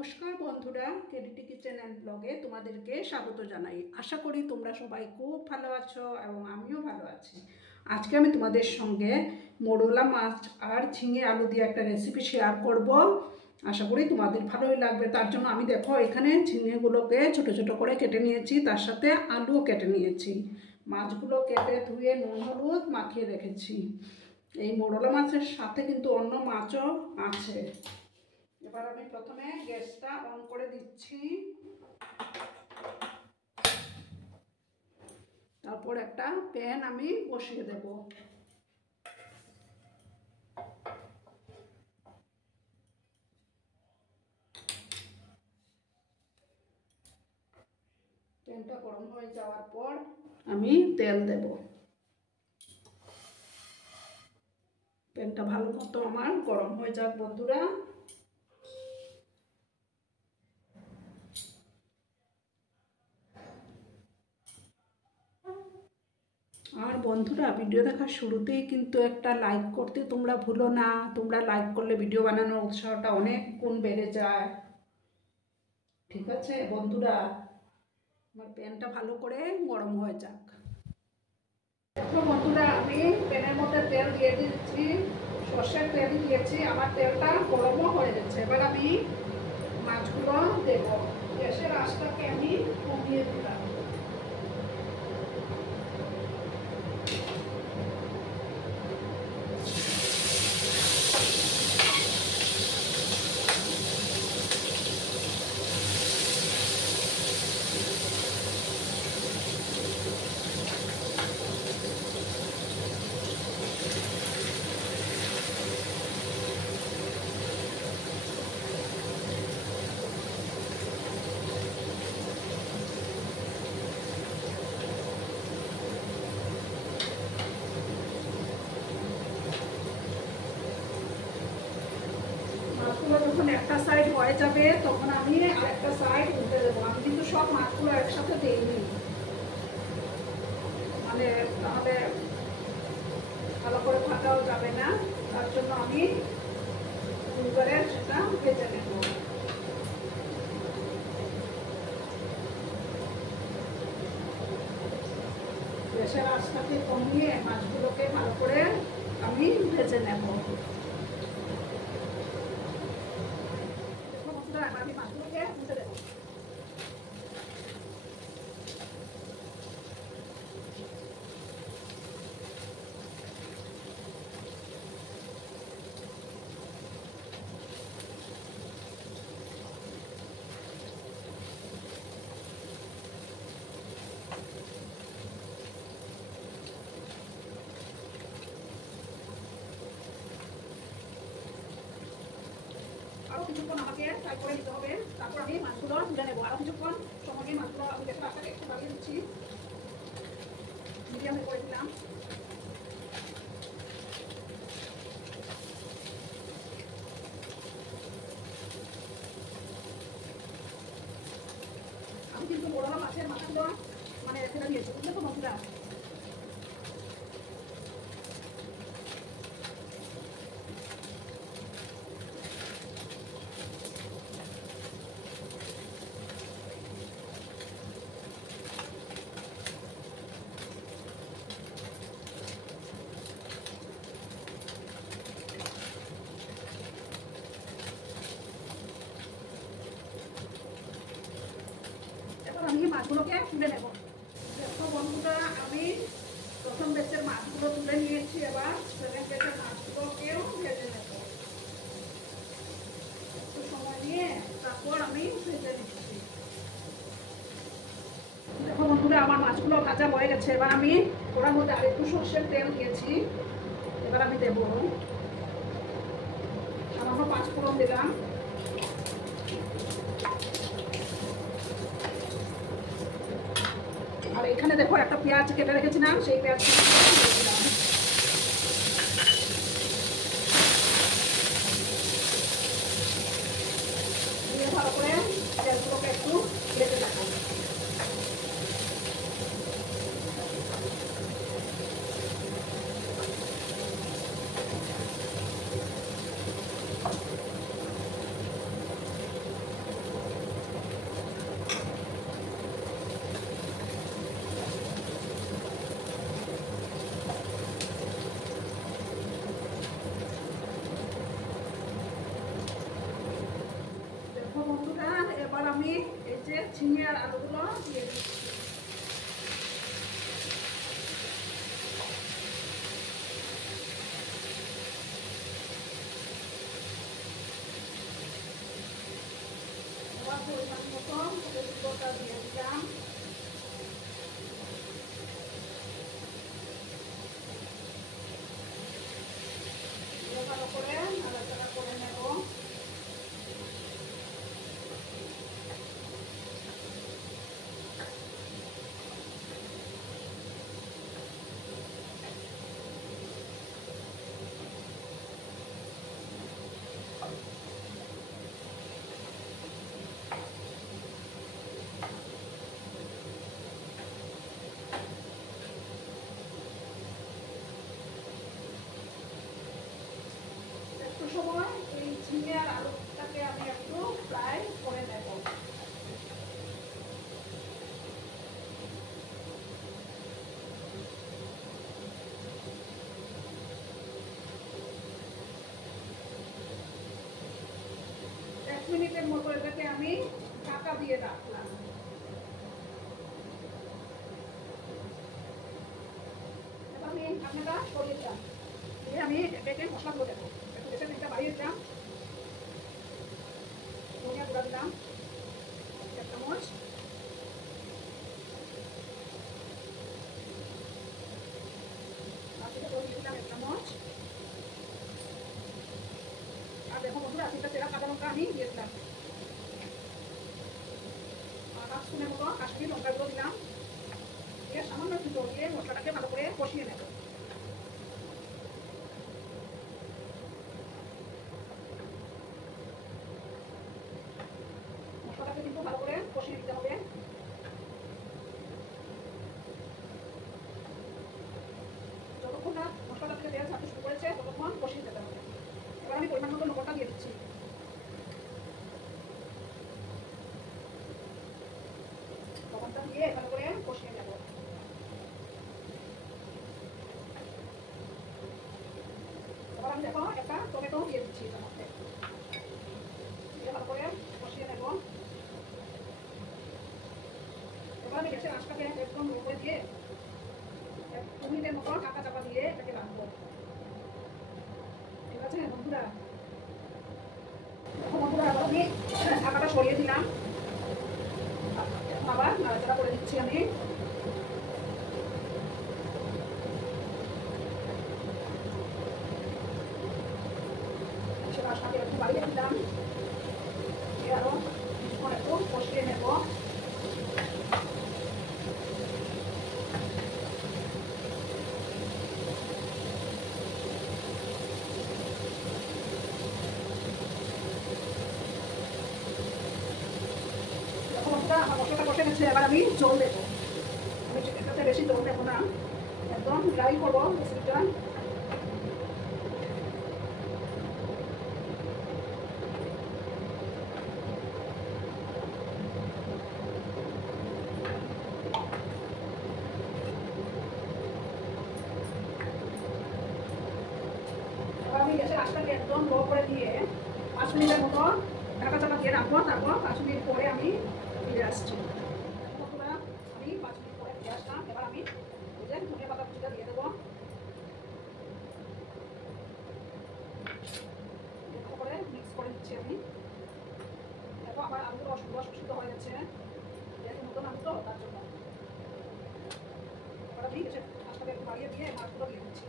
নমস্কার বন্ধুরা, কেডিটি kitchen and ব্লগে তোমাদেরকে স্বাগত জানাই। আশা করি তোমরা সবাই খুব ভালো আছো এবং আমিও ভালো আছি। আজকে আমি তোমাদের সঙ্গে মোরলা মাছ আর ঝিঙে আলু দিয়ে একটা রেসিপি শেয়ার করব। আশা করি তোমাদের ভালোই লাগবে। তার জন্য আমি দেখো এখানে ঝিঙেগুলোকে ছোট ছোট করে কেটে নিয়েছি, তার সাথে আলুও কেটে নিয়েছি। মাছগুলো কেটে ধুয়ে নুন হলুদ মাখিয়ে রেখেছি। এই মোরলা মাছের সাথে কিন্তু অন্য মাছও আছে। এবার আমি প্রথমে গ্যাসটা অন করে দিচ্ছি। তারপর একটা প্যান আমি বসিয়ে দেব। প্যানটা গরম হয়ে যাওয়ার পর আমি তেল দেব। প্যানটা ভালো মতো আমার গরম হয়ে যাক বন্ধুরা। আর বন্ধুরা, ভিডিও দেখার শুরুতেই কিন্তু একটা লাইক করতে তোমরা ভুলো না। তোমরা লাইক করলে ভিডিও বানানোর উৎসাহটা অনেক গুণ বেড়ে যায়। ঠিক আছে বন্ধুরা, আমার প্যানটা ভালো করে গরম হয়ে যাক। দেখো বন্ধুরা, আমি প্যানের মধ্যে তেল দিয়ে দিচ্ছি। সর্ষের তেল দিয়েছি, আমার তেলটা গরমও হয়ে যাচ্ছে। এবার আমি মাছগুলো দেব। গ্যাসের আঁচটাকে আমি কমিয়ে দিলাম। মাছগুলো যখন একটা সাইড হয়ে যাবে তখন আমি আরেকটা সাইড উল্টে দেবো। আমি কিন্তু সব মাছগুলো একসাথে দিইনি, মানে তাহলে ভালো করে ভাজাও যাবে না। তার জন্য আমি করে সেটা ভেজে নেব। গ্যাসের আঁচটাকে কমিয়ে মাছগুলোকে ভালো করে আমি ভেজে নেব। আমি মাছগুলোকে ভেজে দেবো। আরো কিছুক্ষণ আমাকে ফ্রাই করে নিতে হবে। তারপর আমি মাছগুলো তুলে নেবো। আরো কিছুক্ষণ সময় মাছগুলো আমি দেখে রাস্তাকে একটু বাড়িয়ে দিচ্ছি। মিডিয়ামে করে দিলাম। আমি কিন্তু বড় মাছের মাথাগুলো মানে ফেলে দিয়েছি, বুঝলে তো বন্ধুরা। আমি মাছগুলোকে তুলে নেব। দেখো বন্ধুরা, আমি প্রথম ব্যাচের মাছগুলো তুলে নিয়েছি। এবার সেকেন্ড ব্যাচের মাছগুলোকেও ভেজে নেব। একটু সময় নিয়ে তারপর আমি ভেজে নিচ্ছি। দেখো বন্ধুরা, আমার মাছগুলো ভাজা হয়ে গেছে। এবার আমি ওটার মধ্যে আরেকটু সর্ষের তেল দিয়েছি। এবার আমি দেবো সামান্য 5 ফোড়ন দিলাম। আর এখানে দেখো একটা পেঁয়াজ কেটে রেখেছিলাম, সেই পেঁয়াজ দিয়ে ভালো করে পেঁয়াজগুলোকে একটু ভেজে রাখবো। আমি এই যে ঝিঙে আর আলুগুলো দিয়ে দিচ্ছি। পরিমাণ মতন হলুদটা দিয়ে দিলাম। ভালো করে নাড়াচাড়া করে নেব। একটু সময় এই ঝিঙে আর আলুটাকে আমি একটু ফ্রাই করে নেব। এক মিনিটের মতো এটাকে আমি ঢাকা দিয়ে রাখলাম। এবার আমি ঢাকনাটা সরিয়ে দিলাম, দিয়ে আমি এটাকে মশলাগুলো দেবো। একটু বেশি একটা বাড়িয়ে দিলাম, ধনিয়া গুঁড়া দিলাম 1 চামচ, দিলাম 1 চামচ। আর দেখো বন্ধুরা, 3টা চেরা কাঁচা লঙ্কা আমি দিয়ে দিলাম। আর 5 স্পুনের মতো কাশ্মীরি লঙ্কা গুঁড়ো দিলাম। দিয়ে সামান্য একটু জল দিয়ে মশলাটাকে ভালো করে কষিয়ে নেব। মশলাটাকে কিন্তু ভালো করে কষিয়ে নিতে হবে। যতক্ষণ না মশলাটা থেকে তেল ছাড়তে শুরু করেছে ততক্ষণ কষিয়ে যেতে হবে। এবার আমি পরিমাণ মতো লবণটা দিয়ে দিচ্ছি। লবণটা দিয়ে ভালো করে কষিয়ে নেব। এবার আমি দেখো একটা টমেটো দিয়ে দিচ্ছি এটার মধ্যে, দিয়ে ভালো করে কষিয়ে নেব। এবার আমি গ্যাসের আঁচটাকে একদম লো করে দিয়ে 2 মিনিটের মতো ঢাকা চাপা দিয়ে এটাকে রাখবো। ঠিক আছে বন্ধুরা? বন্ধুরা আবার আমি ঢাকাটা সরিয়ে দিলাম, আবার নাড়াচাড়া করে দিচ্ছি আমি। সেটা একটু বাড়িয়ে দিলাম, আরো একটু কষিয়ে নেব। আমার মশলাটা কষে গেছে, এবার আমি জল দেবো। আমি এটাতে বেশি জল দেবো না, একদম ড্রাই করবো রেসিপিটা। এবার আমি গ্যাসের আঁচটাকে একদম লো করে দিয়ে 5 মিনিটের মতো ঢাকা চাপা দিয়ে রাখবো। তারপর 5 মিনিট পরে আমি ফিরে আসছি। বন্ধুরা, আমি 5 মিনিট পরে ফিরে আসলাম। এবার আমি ধনিয়া পাতা কুচিটা দিয়ে দেবো। ভালো করে মিক্স করে দিচ্ছি আমি। দেখো আমার আলুগুলো অসুস্থ হয়ে যাচ্ছে, যেহেতু নতুন আলু তো তার জন্য। এবার আমি আঁচটাকে একটু বাড়িয়ে দিয়ে মাছগুলো দিয়ে দিচ্ছি।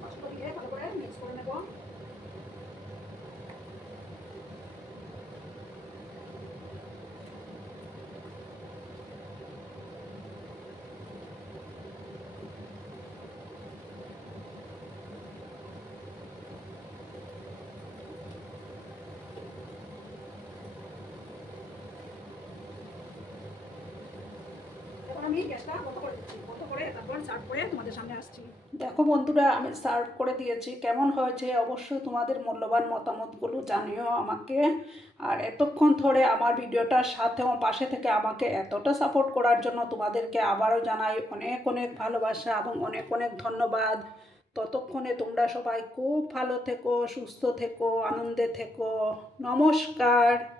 মাছগুলো দিয়ে ভালো করে মিক্স করে নেব। আবার সার্ভ করে তোমাদের সামনে আসছি। দেখো বন্ধুরা, আমি সার্ভ করে দিয়েছি। কেমন হয়েছে অবশ্যই তোমাদের মূল্যবান মতামতগুলো জানিও আমাকে। আর এতক্ষণ ধরে আমার ভিডিওটার সাথে আমার পাশে থেকে আমাকে এতটা সাপোর্ট করার জন্য তোমাদেরকে আবারও জানাই অনেক অনেক ভালোবাসা এবং অনেক অনেক ধন্যবাদ। ততক্ষণে তোমরা সবাই খুব ভালো থেকো, সুস্থ থেকো, আনন্দে থেকো। নমস্কার।